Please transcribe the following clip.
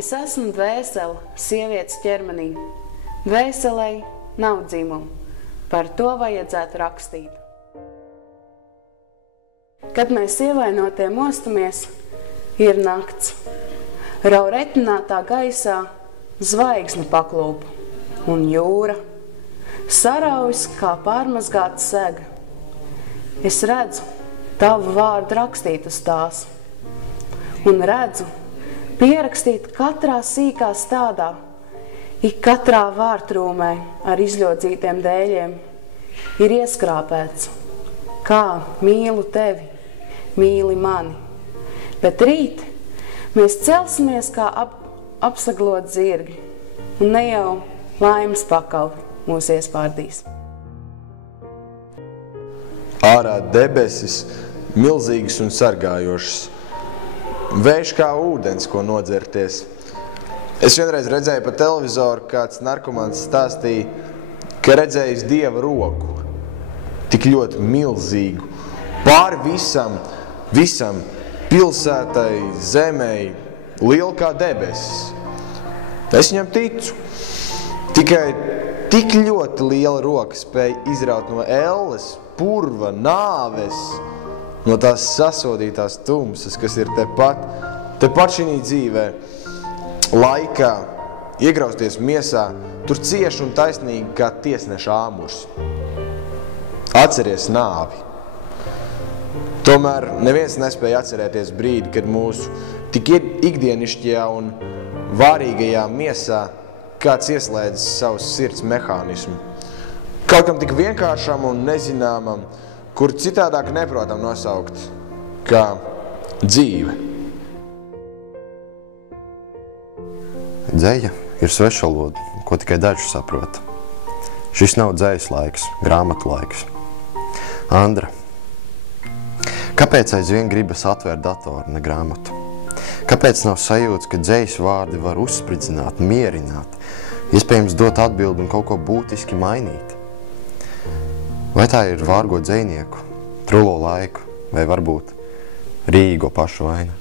Es esmu dvēsele sievietes ķermenī. Dvēselei nav dzimumu. Par to vajadzētu rakstīt. Kad mēs ievainotie mostamies, ir nakts. Rauretinātā gaisā zvaigzne paklūp un jūra saraujas kā pārmazgāta sega. Es redzu tavu vārdu rakstīt uz tās un redzu pierakstīt katrā sīkā stādā, ik katrā vārtrūmē ar izļodzītiem dēļiem ir ieskrāpēts, kā mīlu tevi, mīli mani. Bet rīt mēs celsimies kā apsaglot zirgi, un ne jau laimes pakavi mūs iespārdīs. Ārā debesis, milzīgas un sargājošas. Vējš kā ūdens, ko nodzerties. Es vienreiz redzēju pa televizoru, kāds narkomāns stāstīja, ka redzējis Dieva roku, tik ļoti milzīgu, pāri visam pilsētai, zemei, liela kā debesis. Es viņam ticu. Tikai tik ļoti liela roka spēja izraut no elles, purva, nāves, no tās sasodītās tumsas, kas ir tepat šī dzīvē, laikā, iegrauzties miesā, tur cieši un taisnīgi kā tiesneša āmurs. Atceries nāvi. Tomēr neviens nespēja atcerēties brīdi, kad mūsu tik ikdienišķajā un vārīgajā miesā kāds ieslēdz savus sirds mehānismu. Kaut kam tik vienkāršam un nezināmam, kur citādāk neprotam nosaukt, kā dzīve. Dzeja ir svešvaloda, ko tikai daži saprot. Šis nav dzejas laiks, grāmatu laiks. Andra, kāpēc aizvien gribas atvērt datoru, ne grāmatu? Kāpēc nav sajūtas, ka dzejas vārdi var uzspridzināt, mierināt, iespējams dot atbildi un kaut ko būtiski mainīt? Vai tā ir vārgo dzejnieku, trulo laiku, vai varbūt Rīgo pašu vaina?